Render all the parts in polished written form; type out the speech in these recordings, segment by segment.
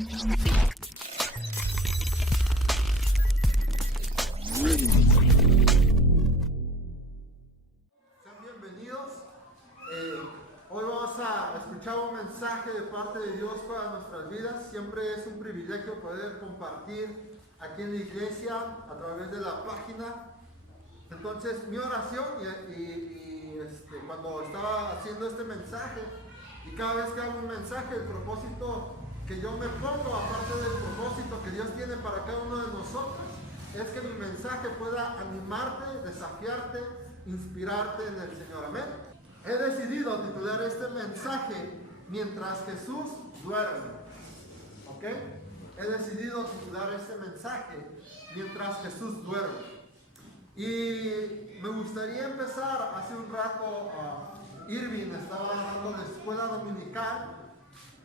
Bienvenidos. Hoy vamos a escuchar un mensaje de parte de Dios para nuestras vidas. Siempre es un privilegio poder compartir aquí en la iglesia a través de la página. Entonces, mi oración cuando estaba haciendo este mensaje, y cada vez que hago un mensaje, el propósito que yo me pongo, aparte del propósito que Dios tiene para cada uno de nosotros, es que mi mensaje pueda animarte, desafiarte, inspirarte en el Señor. Amén. He decidido titular este mensaje Mientras Jesús duerme. ¿Ok? He decidido titular este mensaje Mientras Jesús duerme. Y me gustaría empezar. Hace un rato Irving estaba dando la escuela dominical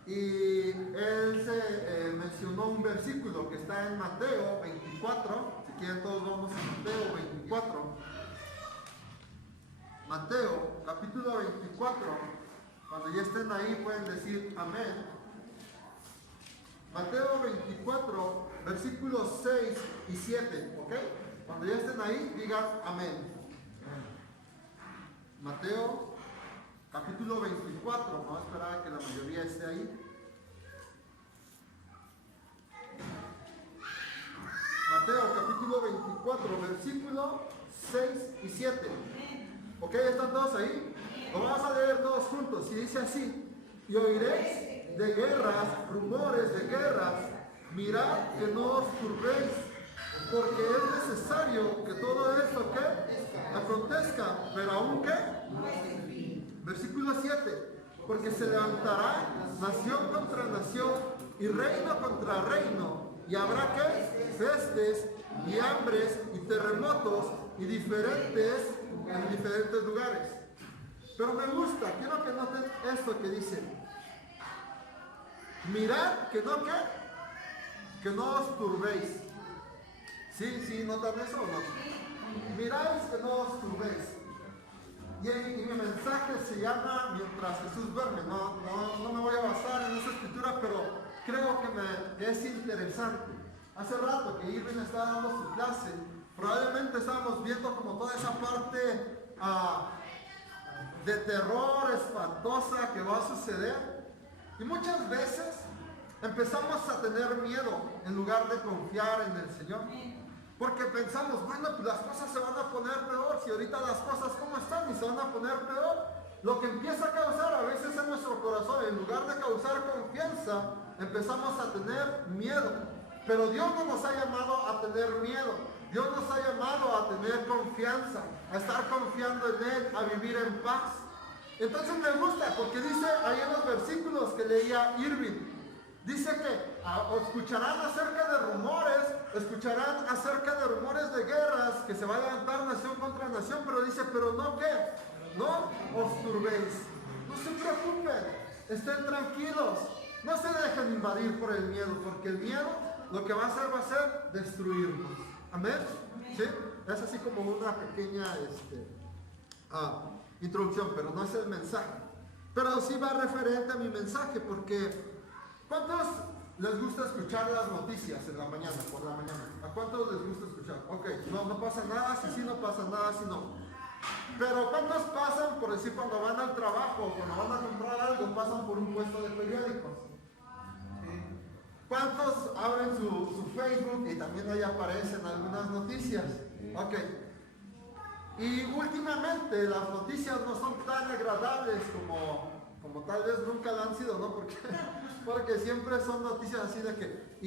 y él se mencionó un versículo que está en Mateo 24. Si quieren todos vamos a Mateo 24. Mateo capítulo 24. Cuando ya estén ahí pueden decir amén. Mateo 24 versículos 6 y 7. ¿Ok? Cuando ya estén ahí digan amén. Mateo capítulo 24. Vamos a esperar a que la mayoría esté ahí. Mateo capítulo 24 versículo 6 y 7. ¿Ok? ¿Están todos ahí? Lo vamos a leer todos juntos. Y dice así: y oiréis de guerras, rumores de guerras. Mirad que no os turbéis, porque es necesario que todo esto que acontezca, pero aún que. Versículo 7. Porque se levantará nación contra nación y reino contra reino, y habrá que pestes y hambres y terremotos y en diferentes lugares. Pero me gusta, quiero que noten esto que dice: mirad que no os turbéis. ¿Sí notan eso o no? Mirad que no os turbéis. Y mi mensaje se llama Mientras Jesús duerme. No me voy a basar en esa escritura, pero creo que es interesante. Hace rato que Irving estaba dando su clase, probablemente estábamos viendo como toda esa parte de terror espantosa que va a suceder. Y muchas veces empezamos a tener miedo en lugar de confiar en el Señor. Porque pensamos, bueno, pues las cosas se van a poner peor. Si ahorita las cosas como están y se van a poner peor, lo que empieza a causar a veces en nuestro corazón, en lugar de causar confianza, empezamos a tener miedo. Pero Dios no nos ha llamado a tener miedo. Dios nos ha llamado a tener confianza, a estar confiando en Él, a vivir en paz. Entonces me gusta porque dice ahí en los versículos que leía Irving, dice que escucharán acerca de rumores de guerras, que se va a levantar nación contra nación, pero dice, pero no que, no os turbéis, no se preocupen, estén tranquilos, no se dejen invadir por el miedo, porque el miedo lo que va a ser destruirnos. Amén. ¿Sí? Es así como una pequeña introducción, pero no es el mensaje. Pero sí va referente a mi mensaje, porque ¿cuántos les gusta escuchar las noticias en la mañana, por la mañana? ¿A cuántos les gusta escuchar? Ok, no pasa nada, si sí no pasa nada, si no. Pero ¿cuántos pasan, por decir, cuando van al trabajo, cuando van a comprar algo, pasan por un puesto de periódicos? ¿Cuántos abren su Facebook y también ahí aparecen algunas noticias? Ok. Y últimamente las noticias no son tan agradables como tal vez nunca lo han sido, ¿no? Porque siempre son noticias así de que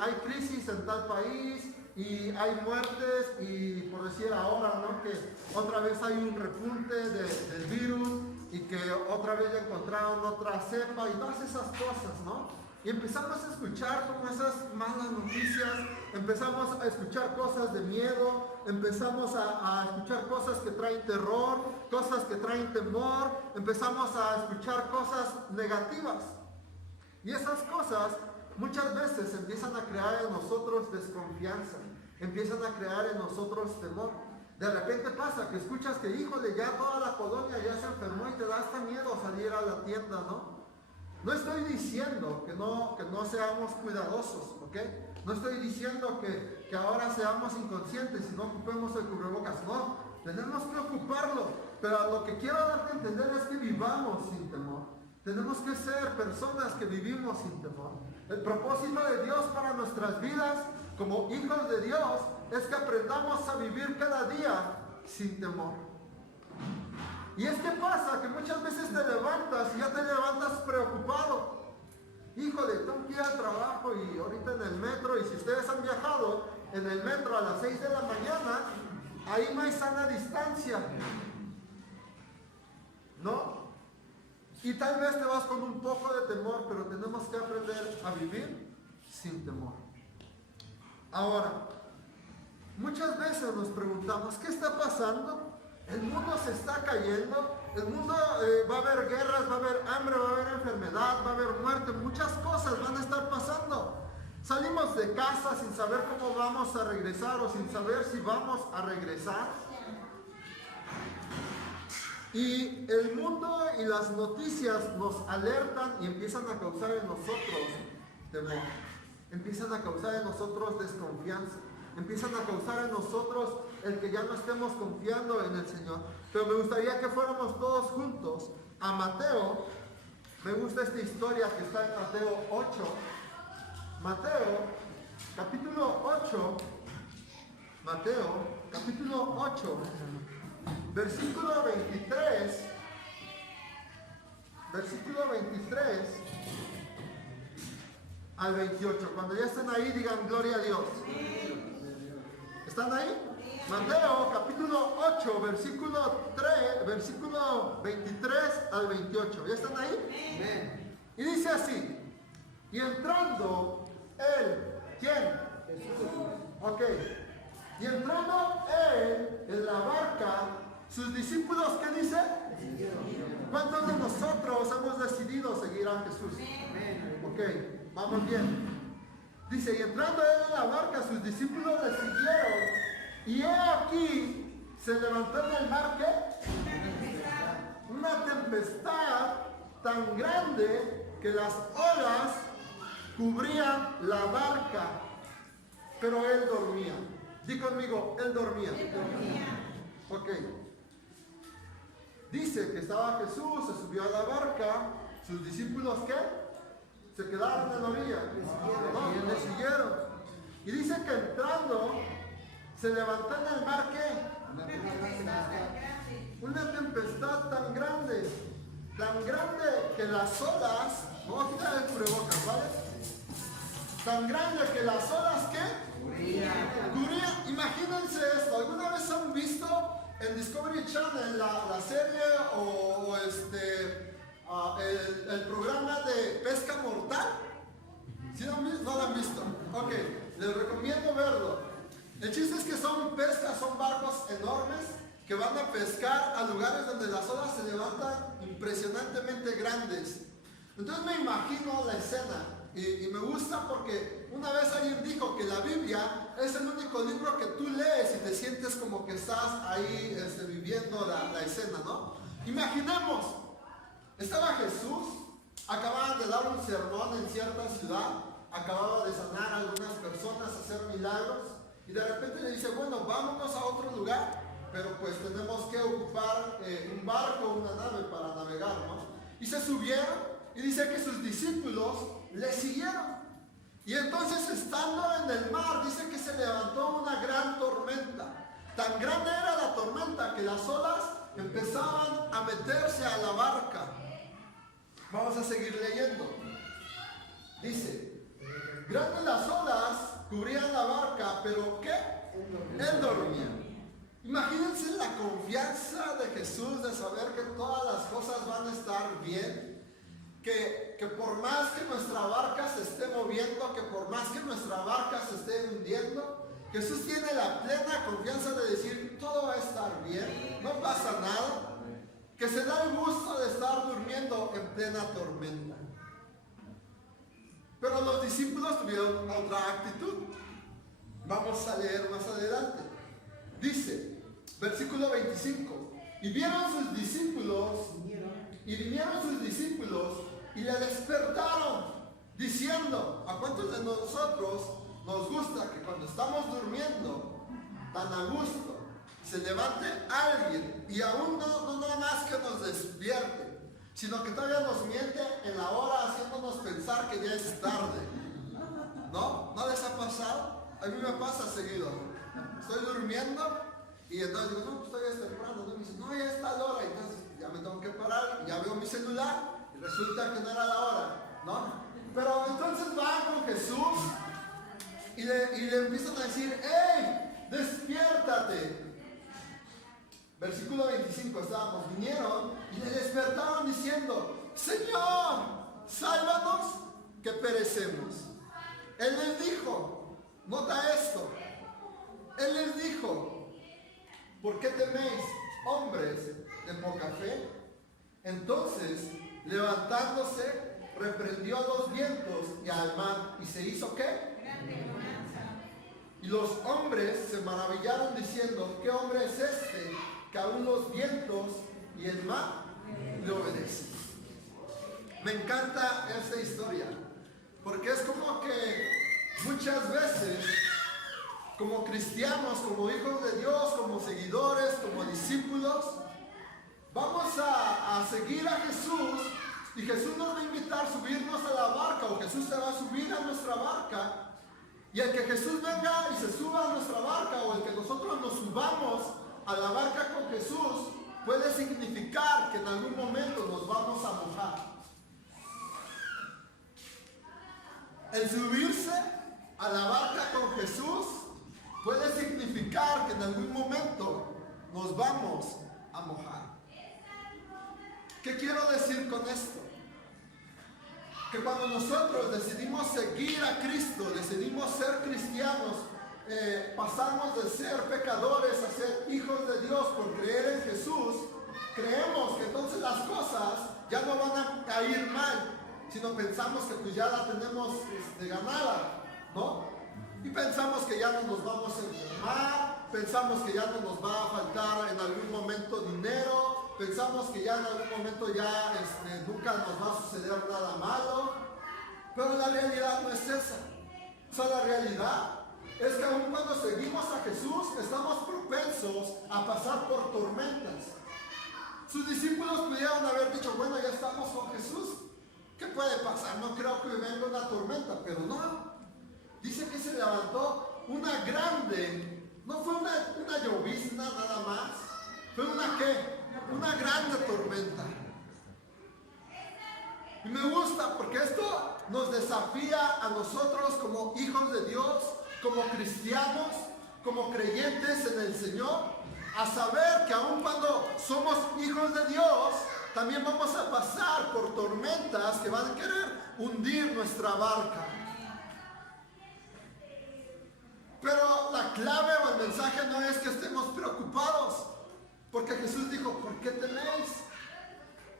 hay crisis en tal país y hay muertes, y por decir ahora, ¿no? Que otra vez hay un repunte del virus y que otra vez ya encontraron otra cepa y todas esas cosas, ¿no? Y empezamos a escuchar como esas malas noticias, empezamos a escuchar cosas de miedo, empezamos a escuchar cosas que traen terror, cosas que traen temor, empezamos a escuchar cosas negativas. Y esas cosas muchas veces empiezan a crear en nosotros desconfianza, empiezan a crear en nosotros temor. De repente pasa que escuchas que, híjole, ya toda la colonia ya se enfermó y te da hasta miedo salir a la tienda, ¿no? No estoy diciendo que no seamos cuidadosos, ¿ok? No estoy diciendo que ahora seamos inconscientes y no ocupemos el cubrebocas. No, tenemos que ocuparlo. Pero lo que quiero darte a entender es que vivamos sin temor. Tenemos que ser personas que vivimos sin temor. El propósito de Dios para nuestras vidas como hijos de Dios es que aprendamos a vivir cada día sin temor. Y es que pasa que muchas veces te levantas y ya te levantas preocupado. Híjole, tengo que ir al trabajo y ahorita en el metro, y si ustedes han viajado en el metro a las 6 de la mañana, ahí no hay sana distancia, ¿no? Y tal vez te vas con un poco de temor, pero tenemos que aprender a vivir sin temor. Ahora, muchas veces nos preguntamos, ¿qué está pasando? El mundo se está cayendo, el mundo va a haber guerras, va a haber hambre, va a haber enfermedad, va a haber muerte, muchas cosas van a estar pasando. Salimos de casa sin saber cómo vamos a regresar o sin saber si vamos a regresar. Y el mundo y las noticias nos alertan y empiezan a causar en nosotros temor, empiezan a causar en nosotros desconfianza. Empiezan a causar en nosotros el que ya no estemos confiando en el Señor. Pero me gustaría que fuéramos todos juntos a Mateo. Me gusta esta historia que está en Mateo 8. Mateo, capítulo 8. Mateo, capítulo 8, versículo 23. Versículo 23 al 28. Cuando ya estén ahí, digan gloria a Dios. ¿Están ahí? Mateo capítulo 8, versículo 23 al 28. ¿Ya están ahí? Y dice así: y entrando él, ¿quién? Jesús. Ok. Y entrando él en la barca, sus discípulos, ¿qué dice? ¿Cuántos de nosotros hemos decidido seguir a Jesús? Ok, vamos bien. Dice, y entrando él en la barca, sus discípulos le siguieron, y he aquí, se levantó en el mar, ¿qué? Una tempestad tan grande que las olas cubrían la barca, pero él dormía. Di conmigo, él dormía. Ok. Dice que estaba Jesús, se subió a la barca, sus discípulos, ¿qué? Se quedaron en la orilla. No, le siguieron. Y dice que entrando, se levantó en el mar, ¿qué? Una tempestad tan grande que las olas, vamos a quitar el cubrebocas, ¿vale? Tan grande que las olas, ¿qué? Cubrían. Imagínense esto. ¿Alguna vez han visto en Discovery Channel la serie o el programa de pesca mortal? ¿Sí lo han visto? ¿No lo han visto? Ok, les recomiendo verlo. El chiste es que son pescas, son barcos enormes que van a pescar a lugares donde las olas se levantan impresionantemente grandes. Entonces me imagino la escena y me gusta porque una vez alguien dijo que la Biblia es el único libro que tú lees y te sientes como que estás ahí viviendo la escena, ¿no? Imaginemos, estaba Jesús, acababan de dar un sermón en cierta ciudad, acababa de sanar a algunas personas, hacer milagros, y de repente le dice, bueno, vámonos a otro lugar, pero pues tenemos que ocupar un barco, una nave para navegar, ¿no? Y se subieron, y dice que sus discípulos le siguieron. Y entonces, estando en el mar, dice que se levantó una gran tormenta. Tan grande era la tormenta que las olas empezaban a meterse a la barca. Vamos a seguir leyendo. Dice, grandes las olas cubrían la barca, pero ¿qué? Él dormía. Imagínense la confianza de Jesús de saber que todas las cosas van a estar bien. Que por más que nuestra barca se esté moviendo, que por más que nuestra barca se esté hundiendo, Jesús tiene la plena confianza de decir, todo va a estar bien, no pasa nada, que se da el gusto de estar durmiendo en plena tormenta. Pero los discípulos tuvieron otra actitud. Vamos a leer más adelante. Dice, versículo 25, y vinieron sus discípulos y le despertaron, diciendo, ¿a cuántos de nosotros nos gusta que cuando estamos durmiendo tan a gusto, se levante alguien y aún no nada más que nos despierte, sino que todavía nos miente en la hora haciéndonos pensar que ya es tarde? ¿No? ¿No les ha pasado? A mí me pasa seguido. Estoy durmiendo y entonces digo, no, pues todavía es temprano. ¿No? Y me dice, no, ya está la hora. Y entonces ya me tengo que parar, ya veo mi celular y resulta que no era la hora, ¿no? Pero entonces van con Jesús y le empiezan a decir, ¡hey! ¡Despiértate! Versículo 25 estábamos, vinieron y le despertaron diciendo, Señor, sálvanos que perecemos. Él les dijo, nota esto, Él les dijo, ¿por qué teméis, hombres de poca fe? Entonces, levantándose, reprendió a los vientos y al mar, y se hizo ¿qué? Y los hombres se maravillaron diciendo, ¿qué hombre es este que aún los vientos y el mar le obedecen? Me encanta esta historia, porque es como que muchas veces, como cristianos, como hijos de Dios, como seguidores, como discípulos, vamos a seguir a Jesús y Jesús nos va a invitar a subirnos a la barca, o Jesús se va a subir a nuestra barca. Y el que Jesús venga y se suba a nuestra barca, o el que nosotros nos subamos a la barca con Jesús, puede significar que en algún momento nos vamos a mojar. El subirse a la barca con Jesús puede significar que en algún momento nos vamos a mojar. ¿Qué quiero decir con esto? Que cuando nosotros decidimos seguir a Cristo, decidimos ser cristianos, pasamos de ser pecadores a ser hijos de Dios por creer en Jesús, creemos que entonces las cosas ya no van a ir mal, sino pensamos que pues ya la tenemos ganada, ¿no? Y pensamos que ya no nos vamos a enfermar, pensamos que ya no nos va a faltar en algún momento dinero, pensamos que ya en algún momento ya nunca nos va a suceder nada malo, pero la realidad no es esa. O sea, la realidad es que aun cuando seguimos a Jesús, estamos propensos a pasar por tormentas. Sus discípulos pudieron haber dicho, bueno, ya estamos con Jesús, ¿qué puede pasar? No creo que venga una tormenta, pero no. Dice que se levantó una grande, no fue una llovizna nada más, fue una ¿qué? Una grande tormenta. Y me gusta porque esto nos desafía a nosotros como hijos de Dios, como cristianos, como creyentes en el Señor, a saber que aun cuando somos hijos de Dios, también vamos a pasar por tormentas que van a querer hundir nuestra barca. Pero la clave o el mensaje no es que estemos preocupados, porque Jesús dijo, ¿por qué teméis?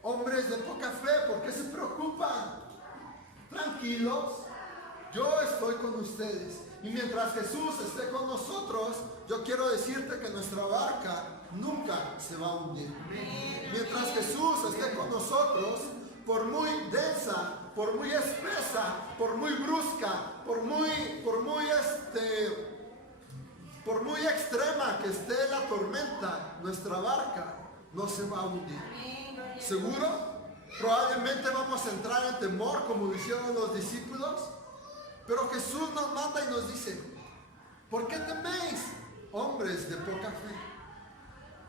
Hombres de poca fe, ¿por qué se preocupan? Tranquilos, yo estoy con ustedes. Y mientras Jesús esté con nosotros, yo quiero decirte que nuestra barca nunca se va a hundir. Mientras Jesús esté con nosotros, por muy densa, por muy espesa, por muy brusca, por muy extrema que esté la tormenta, nuestra barca no se va a hundir. ¿Seguro? Probablemente vamos a entrar en temor como lo hicieron los discípulos, pero Jesús nos manda y nos dice, ¿por qué teméis, hombres de poca fe?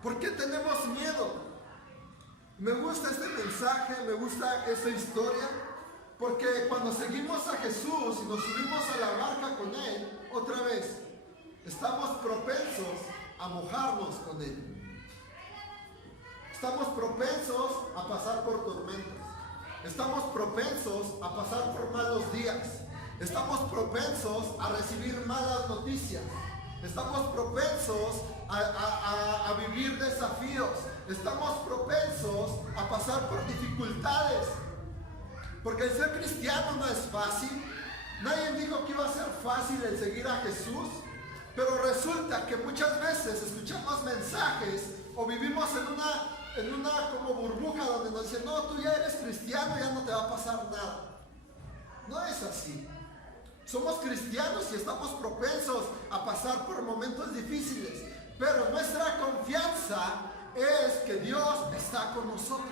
¿Por qué tenemos miedo? Me gusta este mensaje, me gusta esta historia, porque cuando seguimos a Jesús y nos subimos a la barca con Él, otra vez, estamos propensos a mojarnos con Él. Estamos propensos a pasar por tormentas. Estamos propensos a pasar por malos días. Estamos propensos a recibir malas noticias. Estamos propensos a vivir desafíos. Estamos propensos a pasar por dificultades. Porque el ser cristiano no es fácil. Nadie dijo que iba a ser fácil el seguir a Jesús. Pero resulta que muchas veces escuchamos mensajes o vivimos en una en una como burbuja donde nos dicen, no, tú ya eres cristiano, ya no te va a pasar nada. No es así. Somos cristianos y estamos propensos a pasar por momentos difíciles, pero nuestra confianza es que Dios está con nosotros.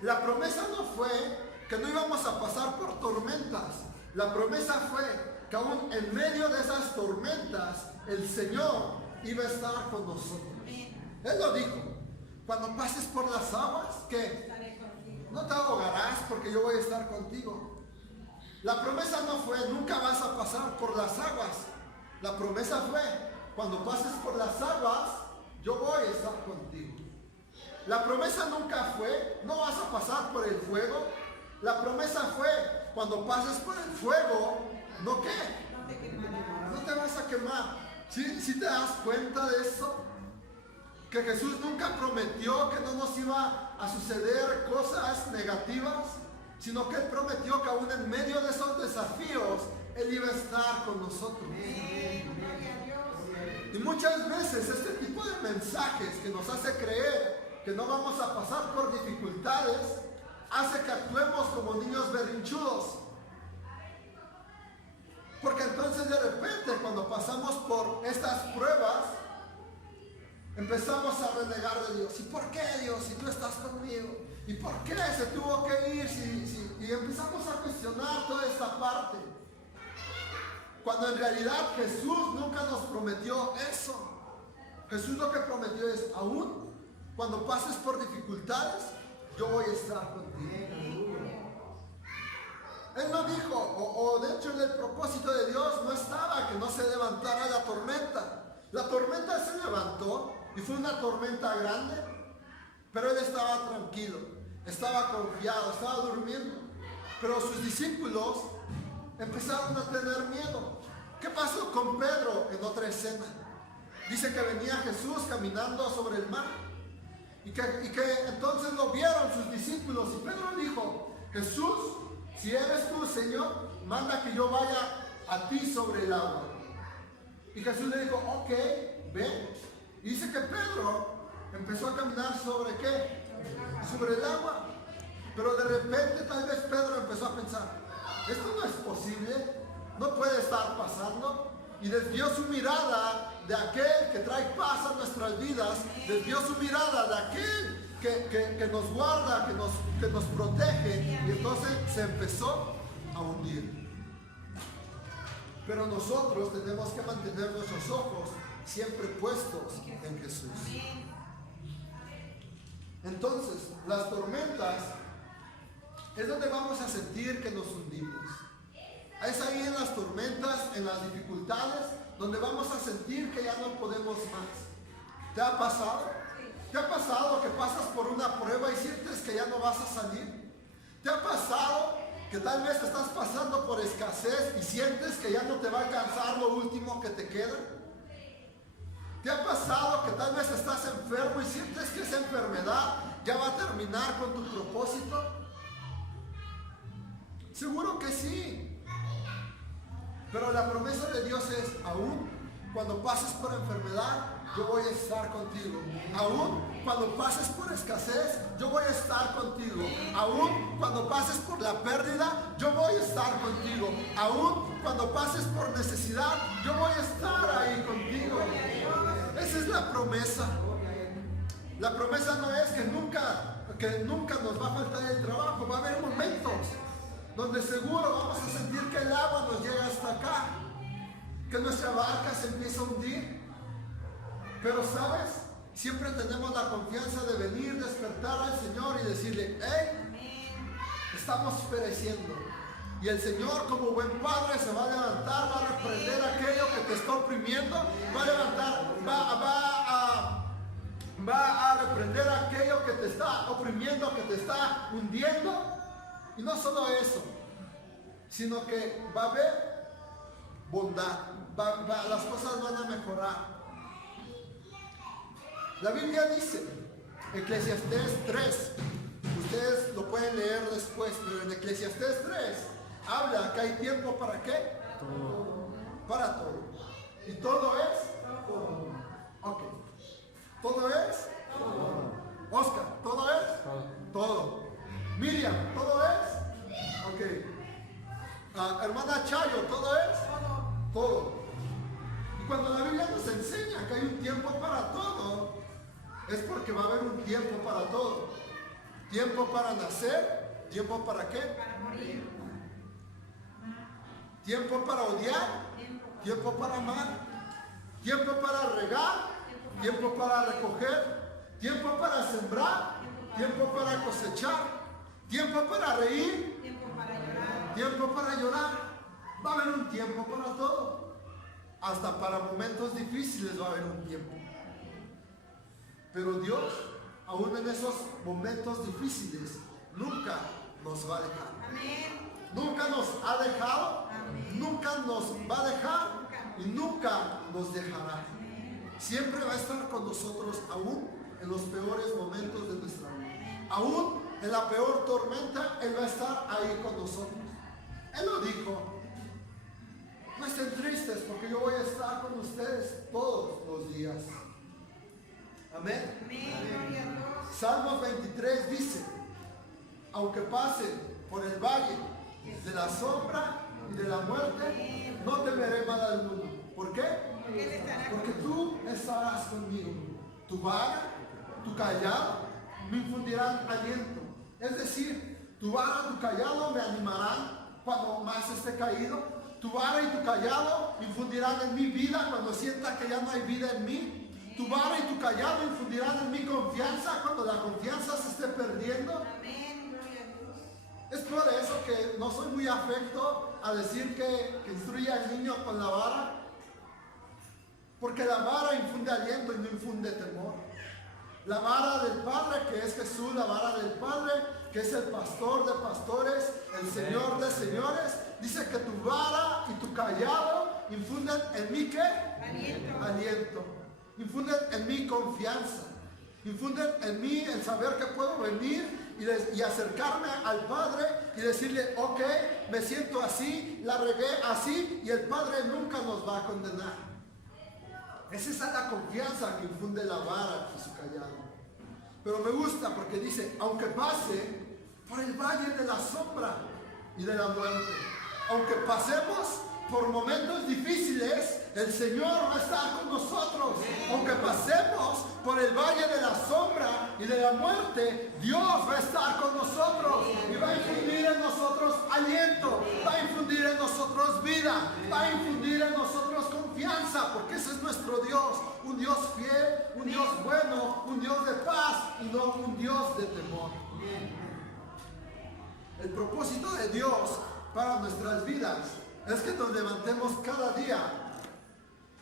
La promesa no fue que no íbamos a pasar por tormentas. La promesa fue que aún en medio de esas tormentas el Señor iba a estar con nosotros. Él lo dijo: cuando pases por las aguas, ¿qué? No te ahogarás porque yo voy a estar contigo. La promesa no fue nunca vas a pasar por las aguas. La promesa fue: cuando pases por las aguas, yo voy a estar contigo. La promesa nunca fue no vas a pasar por el fuego. La promesa fue: cuando pases por el fuego, ¿no qué? No te vas a quemar. ¿Sí te das cuenta de eso? Que Jesús nunca prometió que no nos iba a suceder cosas negativas, sino que Él prometió que aún en medio de esos desafíos, Él iba a estar con nosotros. Y muchas veces este tipo de mensajes que nos hace creer que no vamos a pasar por dificultades, hace que actuemos como niños berrinchudos. Porque entonces de repente cuando pasamos por estas pruebas, empezamos a renegar de Dios. ¿Y por qué, Dios, si tú estás conmigo? ¿Y por qué se tuvo que ir? Y empezamos a cuestionar toda esta parte. Cuando en realidad Jesús nunca nos prometió eso. Jesús lo que prometió es: aún cuando pases por dificultades, yo voy a estar contigo. Él no dijo, o dentro del propósito de Dios no estaba que no se levantara la tormenta. La tormenta se levantó y fue una tormenta grande, pero él estaba tranquilo, estaba confiado, estaba durmiendo. Pero sus discípulos empezaron a tener miedo. ¿Qué pasó con Pedro en otra escena? Dice que venía Jesús caminando sobre el mar y que entonces lo vieron sus discípulos, y Pedro dijo: Jesús, si eres tú, Señor, manda que yo vaya a ti sobre el agua. Y Jesús le dijo: ok, ven. Y dice que Pedro empezó a caminar ¿sobre qué? Sobre el agua. Pero de repente tal vez Pedro empezó a pensar: esto no es posible, no puede estar pasando. Y desvió su mirada de aquel que trae paz a nuestras vidas, desvió su mirada de aquel que nos guarda, que nos protege, y entonces se empezó a hundir. Pero nosotros tenemos que mantener nuestros ojos siempre puestos en Jesús. Entonces, las tormentas es donde vamos a sentir que nos hundimos. Es ahí en las tormentas, en las dificultades, donde vamos a sentir que ya no podemos más. ¿Te ha pasado? ¿Te ha pasado que pasas por una prueba y sientes que ya no vas a salir? ¿Te ha pasado que tal vez estás pasando por escasez y sientes que ya no te va a alcanzar lo último que te queda? ¿Te ha pasado que tal vez estás enfermo y sientes que esa enfermedad ya va a terminar con tu propósito? Seguro que sí. Pero la promesa de Dios es: aún cuando pases por enfermedad, yo voy a estar contigo. Aún cuando pases por escasez, yo voy a estar contigo. Aún cuando pases por la pérdida, yo voy a estar contigo. Aún cuando pases por necesidad, yo voy a estar ahí contigo. Esa es la promesa. La promesa no es que nunca nos va a faltar el trabajo. Va a haber momentos donde seguro vamos a sentir que el agua nos llega hasta acá, que nuestra barca se empieza a hundir. Pero ¿sabes? Siempre tenemos la confianza de venir, despertar al Señor y decirle: hey, estamos pereciendo. Y el Señor, como buen padre, se va a levantar, va a reprender aquello que te está oprimiendo, va a levantar, va a reprender aquello que te está oprimiendo, que te está hundiendo. Y no solo eso, sino que va a haber bondad, las cosas van a mejorar. La Biblia dice, Eclesiastés 3, ustedes lo pueden leer después, pero en Eclesiastés 3 habla que hay tiempo ¿para qué? Todo. Para todo. ¿Y todo es? Todo. Ok. ¿Todo es? Todo. Oscar, ¿todo es? Todo. Miriam, ¿todo es? Ok. Hermana Chayo, ¿todo es? Todo. Y cuando la Biblia nos enseña que hay un tiempo para todo, es porque va a haber un tiempo para todo. Tiempo para nacer, tiempo para qué? Para morir. Tiempo para odiar, tiempo para amar, tiempo para regar, tiempo para recoger, tiempo para sembrar, tiempo para cosechar, tiempo para reír, Tiempo para llorar. tiempo para llorar. Va a haber un tiempo para todo. Hasta para momentos difíciles va a haber un tiempo. Pero Dios, aún en esos momentos difíciles, nunca nos va a dejar. Amén. Nunca nos ha dejado, Amén. nunca nos va a dejar y nunca nos dejará. Siempre va a estar con nosotros, aún en los peores momentos de nuestra vida. Aún en la peor tormenta, Él va a estar ahí con nosotros. Él lo dijo: no estén tristes porque yo voy a estar con ustedes todos los días. Amén. Amén. Gloria a Dios. Salmos 23 dice: aunque pase por el valle de la sombra y de la muerte, no temeré mal alguno. ¿Por qué? Porque Él estará Porque con tú estarás conmigo. Tu vara, tu callado me infundirán aliento. Es decir, tu vara, tu callado me animarán cuando más esté caído. Tu vara y tu callado infundirán en mi vida cuando sienta que ya no hay vida en mí. Tu vara y tu callado infundirán en mi confianza cuando la confianza se esté perdiendo. Amén. Gloria a Dios. Es por eso que no soy muy afecto a decir que instruye al niño con la vara. Porque la vara infunde aliento y no infunde temor. La vara del Padre, que es Jesús, la vara del Padre, que es el pastor de pastores, el Señor de señores, dice que tu vara y tu callado infunden en mí ¿qué? Aliento. Aliento. Infunden en mí confianza. Infunden en mí el saber que puedo venir y acercarme al Padre y decirle: ok, me siento así, la regué así, y el Padre nunca nos va a condenar. Esa es la confianza que infunde la vara y su callado. Pero me gusta porque dice: aunque pase por el valle de la sombra y de la muerte, aunque pasemos por momentos difíciles, el Señor va a estar con nosotros. Aunque pasemos por el valle de la sombra y de la muerte, Dios va a estar con nosotros y va a infundir en nosotros aliento, va a infundir en nosotros vida, va a infundir en nosotros confianza, porque ese es nuestro Dios, un Dios fiel, un Dios bueno, un Dios de paz y no un Dios de temor. El propósito de Dios para nuestras vidas es que nos levantemos cada día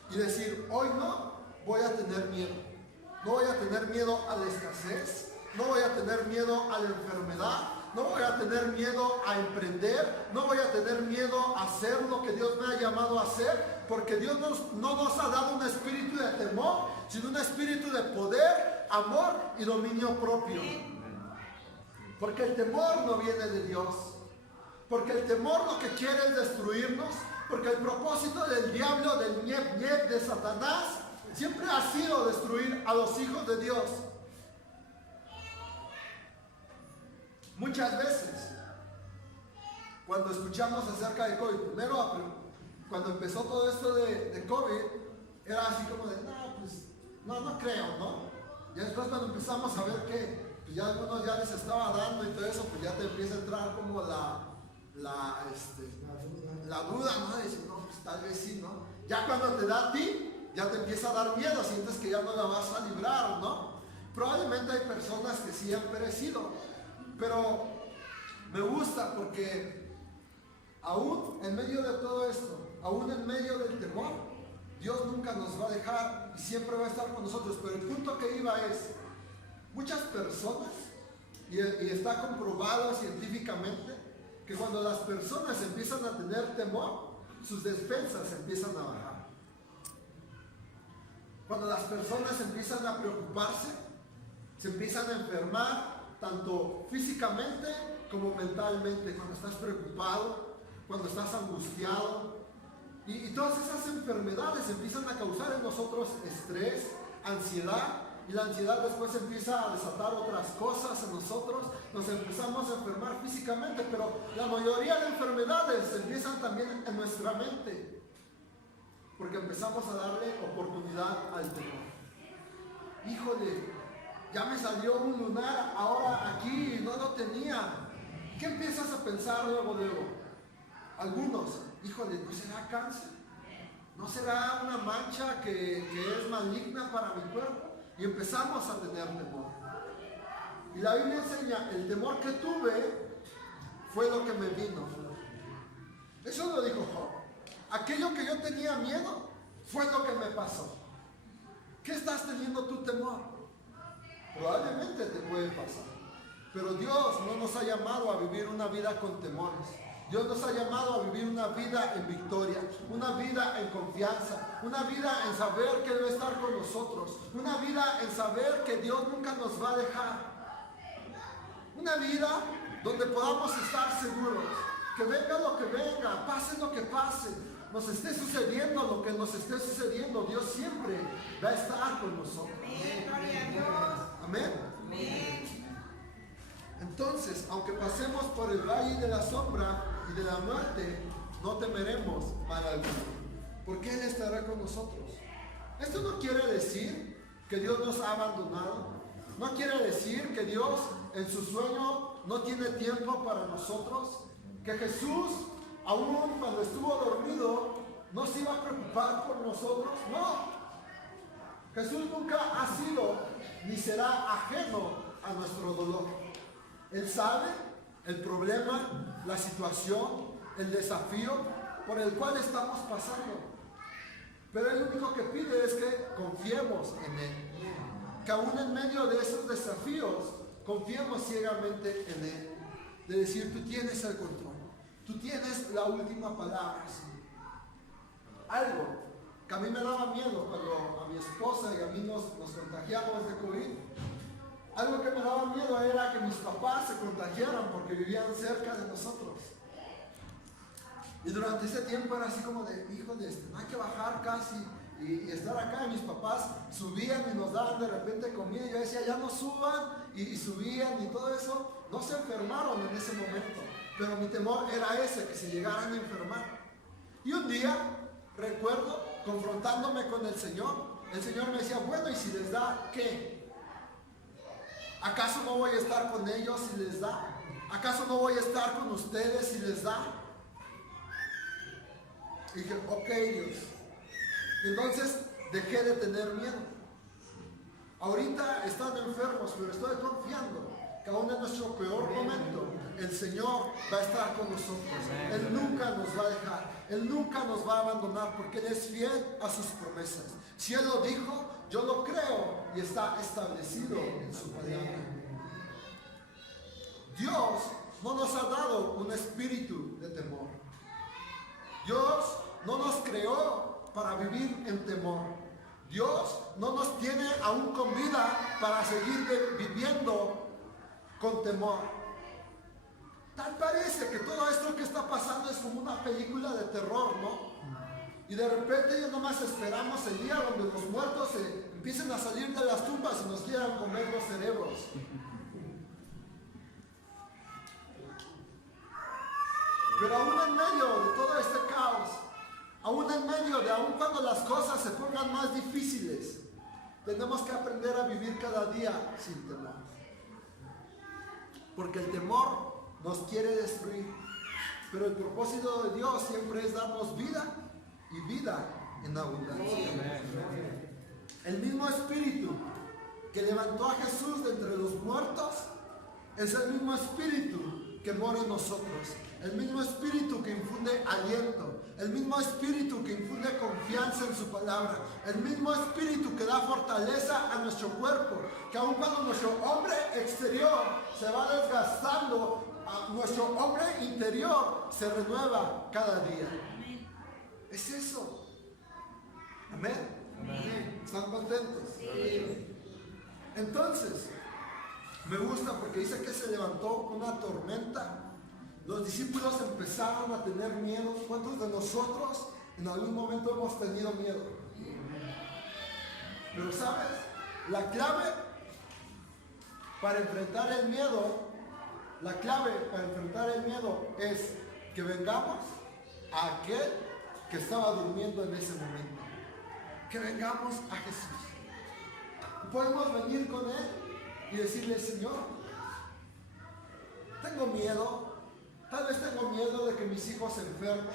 y decir: hoy no voy a tener miedo. No voy a tener miedo a la escasez, no voy a tener miedo a la enfermedad, no voy a tener miedo a emprender, no voy a tener miedo a hacer lo que Dios me ha llamado a hacer, porque Dios no nos ha dado un espíritu de temor, sino un espíritu de poder, amor y dominio propio. Porque el temor no viene de Dios. Porque el temor lo que quiere es destruirnos. Porque el propósito del diablo, del ñep de Satanás, siempre ha sido destruir a los hijos de Dios. Muchas veces, cuando escuchamos acerca de COVID, primero cuando empezó todo esto de COVID, era así como de: no, pues, no creo, ¿no? Y después cuando empezamos a ver que pues ya algunos ya les estaba dando y todo eso, pues ya te empieza a entrar como la duda, ¿no? De decir: no, pues tal vez sí, ¿no? Ya cuando te da a ti, ya te empieza a dar miedo, sientes que ya no la vas a librar, ¿no? Probablemente hay personas que sí han perecido, pero me gusta porque aún en medio de todo esto, aún en medio del temor, Dios nunca nos va a dejar y siempre va a estar con nosotros. Pero el punto que iba es: muchas personas, y está comprobado científicamente, que cuando las personas empiezan a tener temor, sus defensas empiezan a bajar. Cuando las personas empiezan a preocuparse, se empiezan a enfermar, tanto físicamente como mentalmente. Cuando estás preocupado, cuando estás angustiado, y todas esas enfermedades empiezan a causar en nosotros estrés, ansiedad, y la ansiedad después empieza a desatar otras cosas en nosotros, nos empezamos a enfermar físicamente, pero la mayoría de enfermedades empiezan también en nuestra mente, porque empezamos a darle oportunidad al temor. Híjole, ya me salió un lunar ahora aquí, no lo tenía. ¿Qué empiezas a pensar luego? Algunos, híjole, ¿no será cáncer? ¿No será una mancha que es maligna para mi cuerpo? Y empezamos a tener temor. Y la Biblia enseña, el temor que tuve fue lo que me vino. Eso lo dijo Job. Aquello que yo tenía miedo fue lo que me pasó. ¿Qué estás teniendo tu temor? Probablemente te puede pasar. Pero Dios no nos ha llamado a vivir una vida con temores. Dios nos ha llamado a vivir una vida en victoria, una vida en confianza, una vida en saber que Él va a estar con nosotros, una vida en saber que Dios nunca nos va a dejar. Una vida donde podamos estar seguros, que venga lo que venga, pase lo que pase, nos esté sucediendo lo que nos esté sucediendo, Dios siempre va a estar con nosotros. Amén, gloria a Dios. Amén. Amén. Entonces, aunque pasemos por el valle de la sombra y de la muerte, no temeremos mal alguno, porque Él estará con nosotros. Esto no quiere decir que Dios nos ha abandonado, no quiere decir que Dios en su sueño no tiene tiempo para nosotros, que Jesús, aún cuando estuvo dormido, no se iba a preocupar por nosotros. No, Jesús nunca ha sido ni será ajeno a nuestro dolor. Él sabe el problema, la situación, el desafío por el cual estamos pasando. Pero Él lo único que pide es que confiemos en Él. Que aún en medio de esos desafíos, confiemos ciegamente en Él. De decir, tú tienes el control. Tú tienes la última palabra. Algo que a mí me daba miedo cuando a mi esposa y a mí nos contagiamos de COVID. Algo que me daba miedo era que mis papás se contagiaran porque vivían cerca de nosotros. Y durante ese tiempo era así como de, híjole, no hay que bajar casi y estar acá. Y mis papás subían y nos daban de repente comida. Y yo decía, ya no suban, y subían y todo eso. No se enfermaron en ese momento. Pero mi temor era ese, que se llegaran a enfermar. Y un día, recuerdo, confrontándome con el Señor me decía, bueno, ¿y si les da qué? ¿Acaso no voy a estar con ellos si les da? ¿Acaso no voy a estar con ustedes si les da? Y dije, ok, Dios. Entonces dejé de tener miedo. Ahorita están enfermos, pero estoy confiando que aún en nuestro peor momento, el Señor va a estar con nosotros. Él nunca nos va a dejar. Él nunca nos va a abandonar porque Él es fiel a sus promesas. Si Él lo dijo, yo lo creo y está establecido en su palabra. Dios no nos ha dado un espíritu de temor. Dios no nos creó para vivir en temor. Dios no nos tiene aún con vida para seguir viviendo con temor. Tal parece que todo esto que está pasando es como una película de terror, ¿no? Y de repente ya nomás esperamos el día donde los muertos empiecen a salir de las tumbas y nos quieran comer los cerebros. Pero aún en medio de todo este caos, aún en medio de aún cuando las cosas se pongan más difíciles, tenemos que aprender a vivir cada día sin temor. Porque el temor nos quiere destruir. Pero el propósito de Dios siempre es darnos vida y vida en abundancia. El mismo Espíritu que levantó a Jesús de entre los muertos es el mismo Espíritu que mora en nosotros. El mismo Espíritu que infunde aliento. El mismo Espíritu que infunde confianza en su palabra. El mismo Espíritu que da fortaleza a nuestro cuerpo. Que aun cuando nuestro hombre exterior se va desgastando, nuestro hombre interior se renueva cada día. Es eso. Amén. Amén. ¿Están contentos? Sí. Entonces, me gusta porque dice que se levantó una tormenta. Los discípulos empezaron a tener miedo. ¿Cuántos de nosotros en algún momento hemos tenido miedo? Pero sabes, La clave para enfrentar el miedo, es que vengamos a aquel que estaba durmiendo en ese momento. Que vengamos a Jesús. Podemos venir con Él y decirle: Señor, tengo miedo. Tal vez tengo miedo de que mis hijos se enfermen.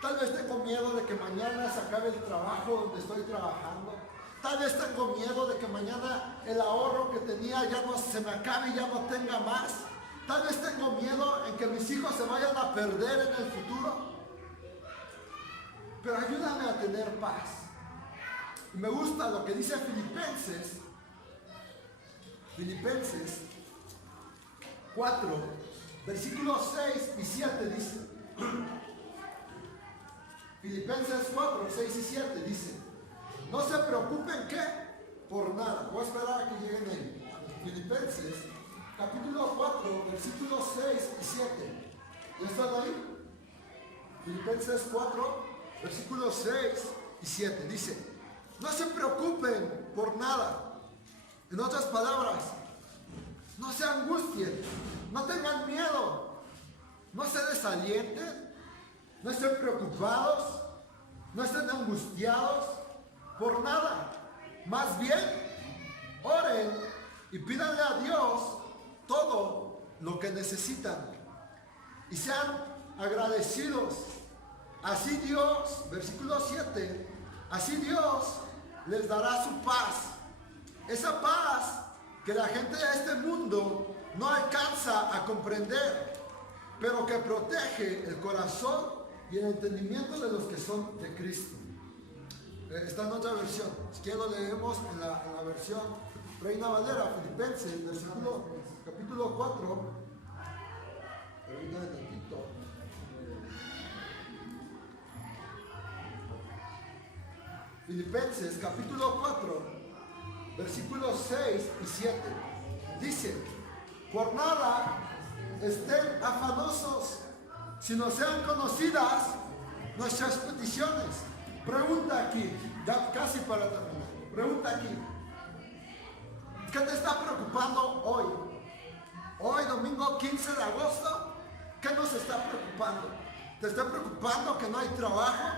Tal vez tengo miedo de que mañana se acabe el trabajo donde estoy trabajando. Tal vez tengo miedo de que mañana el ahorro que tenía ya no se me acabe y ya no tenga más. Tal vez tengo miedo en que mis hijos se vayan a perder en el futuro. Pero ayúdame a tener paz. Y me gusta lo que dice Filipenses 4, versículos 6 y 7 dice. Filipenses 4, 6 y 7 dice: no se preocupen ¿qué? Por nada. Voy a esperar a que lleguen ahí. Filipenses capítulo 4, versículos 6 y 7. ¿Ya están ahí? Filipenses 4, versículos 6 y 7 dice: no se preocupen por nada. En otras palabras, no se angustien, no tengan miedo, no se desalienten, no estén preocupados, no estén angustiados por nada. Más bien, oren y pídanle a Dios todo lo que necesitan y sean agradecidos. Así Dios, versículo 7, así Dios les dará su paz. Esa paz que la gente de este mundo no alcanza a comprender, pero que protege el corazón y el entendimiento de los que son de Cristo. Está en otra versión. Si quieren lo leemos en la versión Reina Valera, Filipenses, capítulo 4. Permítanme tantito. Filipenses, capítulo 4, versículos 6 y 7. Dice: por nada estén afanosos, sino sean conocidas nuestras peticiones. Pregunta aquí, ya casi para terminar. Pregunta aquí: ¿qué te está preocupando hoy? Hoy, domingo 15 de agosto, ¿qué nos está preocupando? ¿Te está preocupando que no hay trabajo?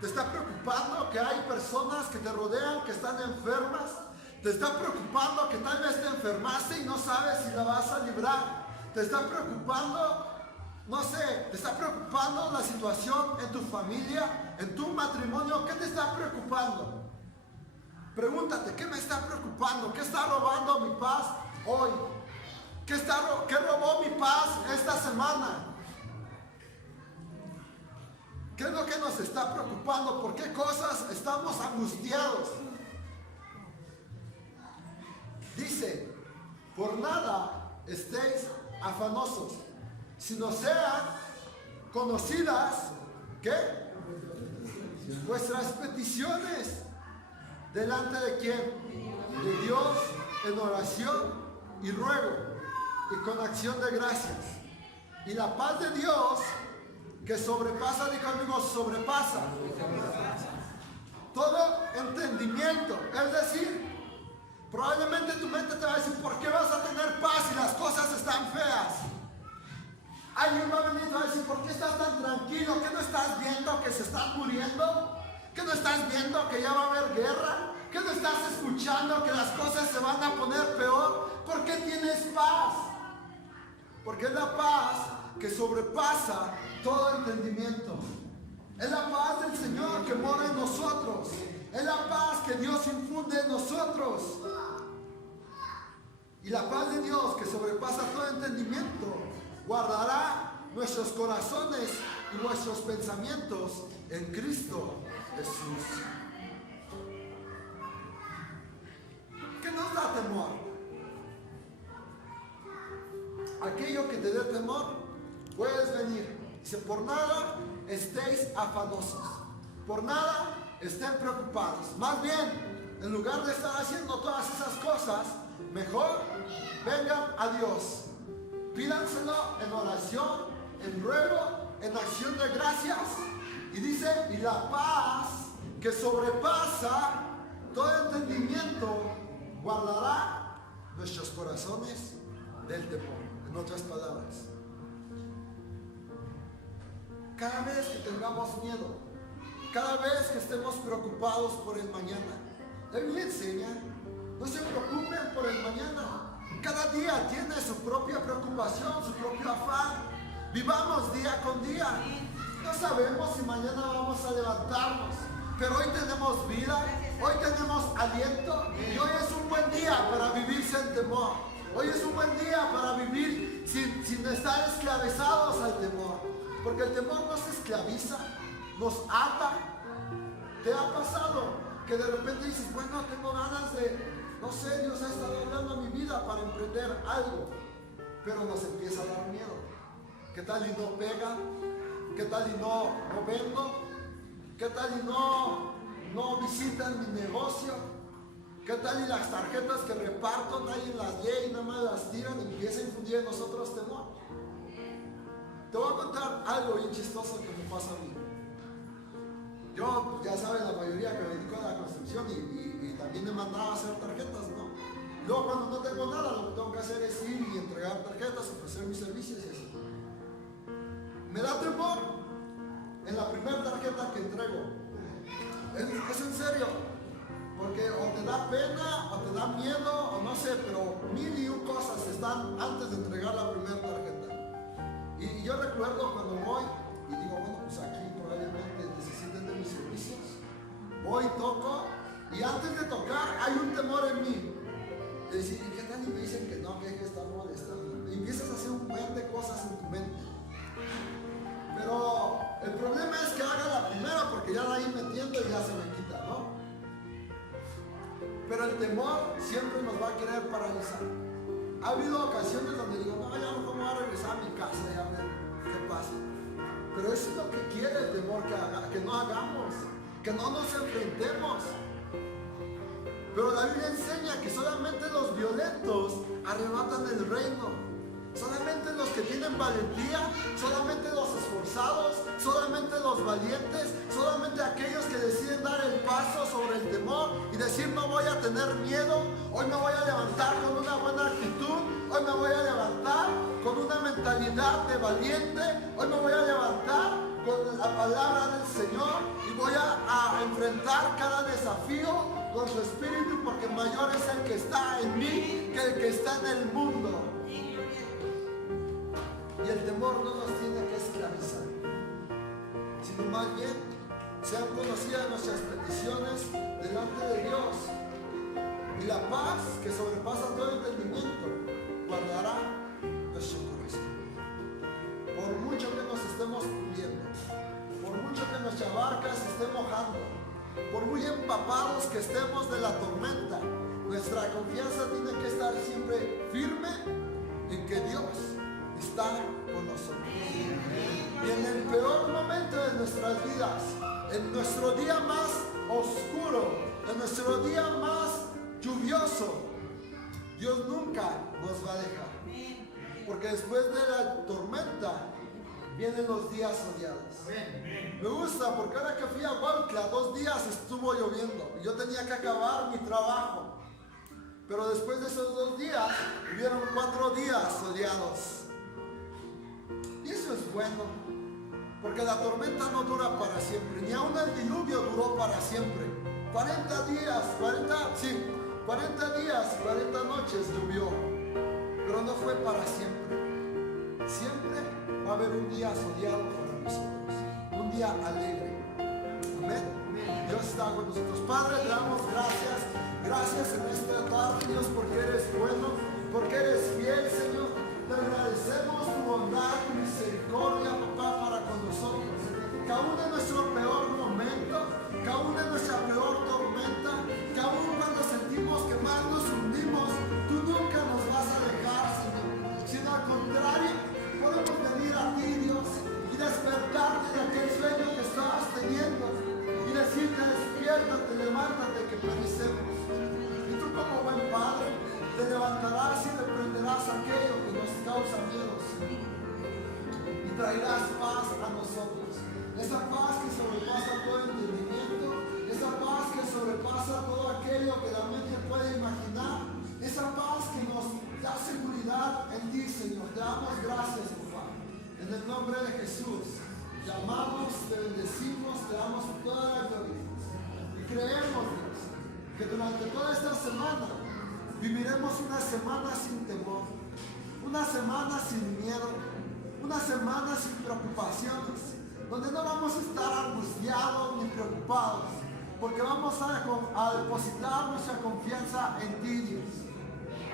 ¿Te está preocupando que hay personas que te rodean que están enfermas? ¿Te está preocupando que tal vez te enfermaste y no sabes si la vas a librar? ¿Te está preocupando, no sé, te está preocupando la situación en tu familia, en tu matrimonio? ¿Qué te está preocupando? Pregúntate: ¿qué me está preocupando? ¿Qué está robando mi paz hoy? ¿Qué robó mi paz esta semana? ¿Qué es lo que nos está preocupando? ¿Por qué cosas estamos angustiados? Dice: por nada estéis afanosos, sino sean conocidas, ¿qué? Vuestras peticiones. ¿Delante de quién? De Dios, en oración y ruego, y con acción de gracias. Y la paz de Dios, que sobrepasa, diga conmigo, sobrepasa todo entendimiento. Es decir, probablemente tu mente te va a decir: ¿por qué vas a tener paz si las cosas están feas? Alguien va a venir y te va a decir: ¿por qué estás tan tranquilo? ¿Qué no estás viendo que se están muriendo? ¿Qué no estás viendo que ya va a haber guerra? ¿Qué no estás escuchando que las cosas se van a poner peor? ¿Por qué tienes paz? Porque es la paz que sobrepasa todo entendimiento. Es la paz del Señor que mora en nosotros. Es la paz que Dios infunde en nosotros. Y la paz de Dios que sobrepasa todo entendimiento guardará nuestros corazones y nuestros pensamientos en Cristo Jesús. ¿Qué nos da temor? Aquello que te dé temor, puedes venir. Dice: por nada estéis afanosos, por nada estén preocupados. Más bien, en lugar de estar haciendo todas esas cosas, mejor vengan a Dios. Pídanselo en oración, en ruego, en acción de gracias. Y dice: y la paz que sobrepasa todo entendimiento guardará nuestros corazones del temor. En otras palabras, cada vez que tengamos miedo, cada vez que estemos preocupados por el mañana, la Biblia enseña, no se preocupen por el mañana. Cada día tiene su propia preocupación, su propio afán. Vivamos día con día. No sabemos si mañana vamos a levantarnos, pero hoy tenemos vida, hoy tenemos aliento y hoy es un buen día para vivir sin temor. Hoy es un buen día para vivir sin estar esclavizados al temor. Porque el temor nos esclaviza, nos ata. ¿Te ha pasado que de repente dices, bueno, tengo ganas de, no sé, Dios ha estado hablando a mi vida para emprender algo, pero nos empieza a dar miedo? ¿Qué tal y no pega? ¿Qué tal y no vendo? ¿Qué tal y no visitan mi negocio? ¿Qué tal y las tarjetas que reparto nadie las lee y nada más las tiran y empieza a infundir en nosotros temor? Te voy a contar algo bien chistoso que me pasa a mí. Yo, ya saben, la mayoría que me dedico a la construcción y también me mandaba a hacer tarjetas, ¿no? Luego cuando no tengo nada, lo que tengo que hacer es ir y entregar tarjetas, ofrecer mis servicios y así. Me da temor en la primera tarjeta que entrego. Es en serio. Porque o te da pena, o te da miedo, o no sé, pero 1001 cosas están antes de entregar la primera tarjeta. Y yo recuerdo cuando voy y digo, bueno, pues aquí probablemente necesiten de mis servicios. Voy, toco, y antes de tocar hay un temor en mí. De decir, ¿qué tal? Y me dicen que no, que está molestando. Y empiezas a hacer un buen de cosas en tu mente. Pero el problema es que haga la primera porque ya la ahí metiendo y ya se me quita, ¿no? Pero el temor siempre nos va a querer paralizar. Ha habido ocasiones donde digo, no, ya mejor me voy a regresar a mi casa y a ver qué pasa. Pero eso es lo que quiere el temor que no hagamos, que no nos enfrentemos. Pero la Biblia enseña que solamente los violentos arrebatan el reino. Solamente los que tienen valentía, solamente los esforzados, solamente los valientes, solamente aquellos que deciden dar el paso sobre el temor y decir no voy a tener miedo, hoy me voy a levantar con una buena actitud, hoy me voy a levantar con una mentalidad de valiente, hoy me voy a levantar con la palabra del Señor y voy a enfrentar cada desafío con su espíritu porque mayor es el que está en mí que el que está en el mundo. Y el temor no nos tiene que esclavizar, sino más bien sean conocidas nuestras peticiones delante de Dios. Y la paz que sobrepasa todo entendimiento guardará nuestro corazón. Por mucho que nos estemos hundiendo, por mucho que nuestra barca se esté mojando, por muy empapados que estemos de la tormenta, nuestra confianza tiene que estar siempre firme en que Dios está con nosotros. Y en el peor momento de nuestras vidas, en nuestro día más oscuro, en nuestro día más lluvioso, Dios nunca nos va a dejar. Porque después de la tormenta vienen los días soleados. Me gusta porque ahora que fui a Huautla, 2 días estuvo lloviendo y yo tenía que acabar mi trabajo. Pero después de esos 2 días, hubieron 4 días soleados. Y eso es bueno, porque la tormenta no dura para siempre, ni aun el diluvio duró para siempre. 40 días, 40 días, 40 noches llovió, pero no fue para siempre. Siempre va a haber un día soleado para nosotros, un día alegre. Amén. Dios está con nosotros. Padre, te damos gracias. Gracias en esta tarde, Dios, porque eres bueno, porque eres fiel, Señor. Te agradecemos tu bondad, tu misericordia, papá, para con nosotros. Que aún en nuestro peor momento, que aún en nuestra peor tormenta, que aún cuando sentimos que más nos hundimos, tú nunca nos vas a dejar, Señor. Sino al contrario, podemos venir a ti, Dios, y despertarte de aquel sueño que estabas teniendo y decirte, despiértate, levántate, que perecemos. Y tú como buen Padre, te levantarás y reprenderás aquello que nos causa miedo, y traerás paz a nosotros. Esa paz que sobrepasa todo entendimiento, esa paz que sobrepasa todo aquello que la mente puede imaginar, damos gracias, papá. En el nombre de Jesús, te amamos, te bendecimos, te damos toda la gloria. Y creemos, Dios, que durante toda esta semana viviremos una semana sin temor, una semana sin miedo, una semana sin preocupaciones, donde no vamos a estar angustiados ni preocupados, porque vamos a depositar nuestra confianza en ti, Dios,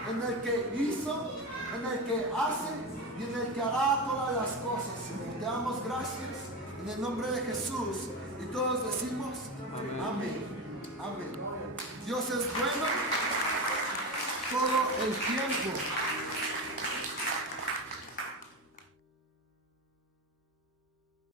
en el que hizo, en el que hace y en el que hará todas las cosas. Señor, te damos gracias en el nombre de Jesús y todos decimos amén. Amén. Dios es bueno todo el tiempo.